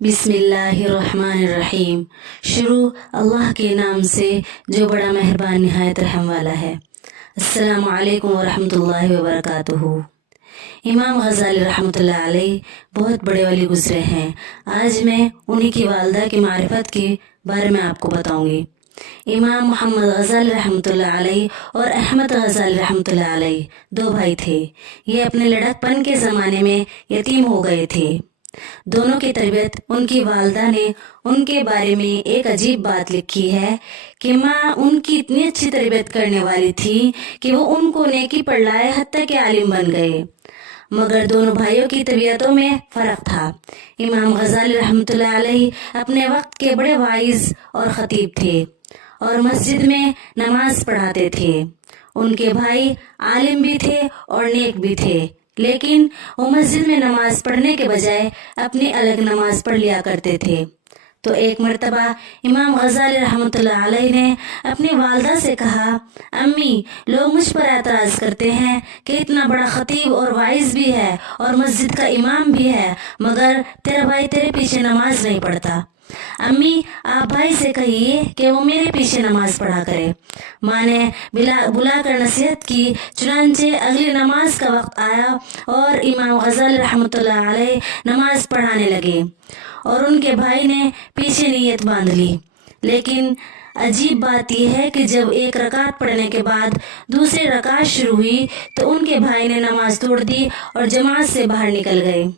बिस्मिल्लाहिर्रहमानिर्रहीम। शुरू अल्लाह के नाम से जो बड़ा मेहरबान निहायत रहम वाला है। अस्सलामु अलैकुम वरहमतुल्लाहि वबरकातुहू। इमाम गज़ाली रहमतुल्लाह अलैह बहुत बड़े वली गुजरे हैं। आज मैं उन्हीं की वालदा की मारिफत के बारे में आपको बताऊंगी। इमाम मोहम्मद गज़ाली रहमतुल्लाह अलैह और अहमद गज़ाली रहमतुल्लाह अलैह दो भाई थे। ये अपने लड़कपन के ज़माने में यतीम हो गए थे। दोनों की तरबियत उनकी वालदा ने उनके बारे में एक अजीब बात लिखी है कि माँ उनकी इतनी अच्छी तरबियत करने वाली थी कि वो उनको नेकी पढ़लाए हत्ता के आलिम बन गए। मगर दोनों भाइयों की तबीयतों में फर्क था। इमाम गज़ाली रहमतुल्लाह अलैह अपने वक्त के बड़े वाइज और खतीब थे और मस्जिद में नमाज पढ़ाते थे। उनके भाई आलिम भी थे और नेक भी थे, लेकिन वो मस्जिद में नमाज पढ़ने के बजाय अपनी अलग नमाज पढ़ लिया करते थे। तो एक मर्तबा इमाम गज़ाली रहमतुल्लाह अलैह ने अपनी वालदा से कहा, अम्मी, लोग मुझ पर एतराज़ करते हैं कि इतना बड़ा खतीब और वाइज भी है और मस्जिद का इमाम भी है, मगर तेरा भाई तेरे पीछे नमाज नहीं पढ़ता। अम्मी, आप भाई से कहिए कि वो मेरे पीछे नमाज पढ़ा करे। माँ ने बुलाकर नसीहत की। चुनांचे अगली नमाज का वक्त आया और इमाम गज़ाली रहमतुल्लाह अलैह नमाज पढ़ाने लगे और उनके भाई ने पीछे नीयत बांध ली। लेकिन अजीब बात यह है कि जब एक रकात पढ़ने के बाद दूसरी रकात शुरू हुई तो उनके भाई ने नमाज तोड़ दी और जमात से बाहर निकल गए।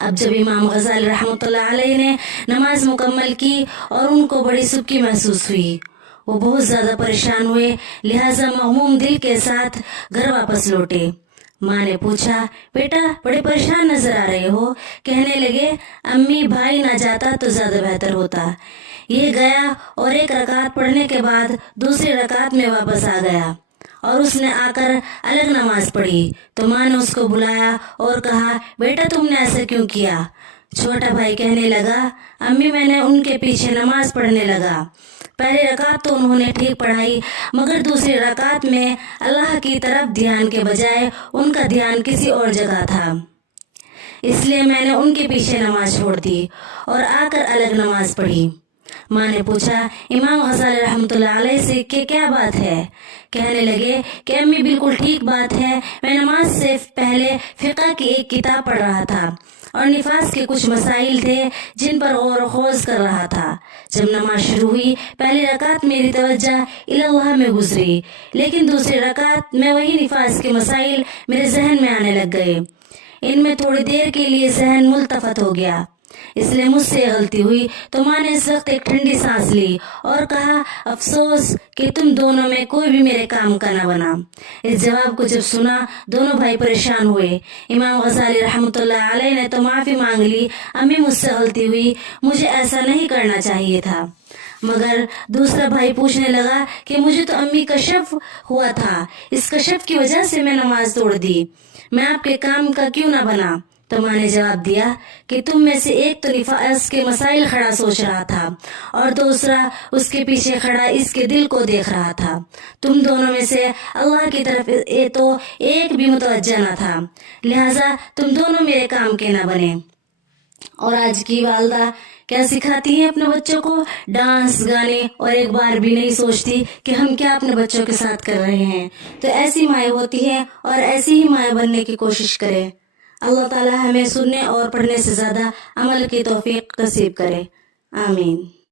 अब जब इमाम गज़ाली रहमतुल्लाह अलैह ने नमाज मुकम्मल की और उनको बड़ी सुबकी महसूस हुई, वो बहुत ज़्यादा परेशान हुए, लिहाजा महमूम दिल के साथ घर वापस लौटे। माँ ने पूछा, बेटा बड़े परेशान नजर आ रहे हो? कहने लगे, अम्मी, भाई ना जाता तो ज़्यादा बेहतर होता। ये गया और एक रकात पढ़ने के बाद दूसरी रकात में वापस आ गया और उसने आकर अलग नमाज पढ़ी। तो माँ ने उसको बुलाया और कहा, बेटा तुमने ऐसा क्यों किया? छोटा भाई कहने लगा, अम्मी, मैंने उनके पीछे नमाज पढ़ने लगा। पहली रकात तो उन्होंने ठीक पढ़ाई, मगर दूसरी रकात में अल्लाह की तरफ ध्यान के बजाय उनका ध्यान किसी और जगह था, इसलिए मैंने उनके पीछे नमाज छोड़ दी और आकर अलग नमाज पढ़ी। माँ ने पूछा इमाम गज़ाली रहमतुल्लाह अलैह से कि क्या बात है? कहने लगे कि अम्मी, बिल्कुल ठीक बात है। मैं नमाज से पहले फिक़ह की एक किताब पढ़ रहा था और निफास के कुछ मसाइल थे जिन पर गौर व खोज कर रहा था। जब नमाज शुरू हुई, पहली रकात मेरी तवज्जो इल्लाह में गुजरी, लेकिन दूसरी रकात में वही निफास के मसाइल मेरे जहन में आने लग गए। इनमें थोड़ी देर के लिए जहन मुल्तफत हो गया, इसलिए मुझसे गलती हुई। तो माँ ने इस वक्त एक ठंडी सांस ली और कहा, अफसोस कि तुम दोनों में कोई भी मेरे काम का न बना। इस जवाब को जब सुना, दोनों भाई परेशान हुए। इमाम गज़ाली रहमतुल्लाह अलैह ने तो माफ़ी मांग ली, अम्मी, मुझसे गलती हुई, मुझे ऐसा नहीं करना चाहिए था। मगर दूसरा भाई पूछने लगा कि मुझे तो अम्मी कशफ हुआ था, इस कशफ की वजह से मैं नमाज तोड़ दी, मैं आपके काम का क्यों ना बना? तो माँ ने जवाब दिया कि तुम में से एक तो निफास के मसाइल खड़ा सोच रहा था और दूसरा उसके पीछे खड़ा इसके दिल को देख रहा था। तुम दोनों में से अल्लाह की तरफ तो एक भी मुतवज्जा न था, लिहाजा तुम दोनों मेरे काम के न बने। और आज की वालदा क्या सिखाती है अपने बच्चों को? डांस, गाने, और एक बार भी नहीं सोचती कि हम क्या अपने बच्चों के साथ कर रहे हैं। तो ऐसी माएँ होती हैं और ऐसी ही माएँ बनने की कोशिश करें। अल्लाह ताला हमें सुनने और पढ़ने से ज़्यादा अमल की तौफीक नसीब करे। आमीन।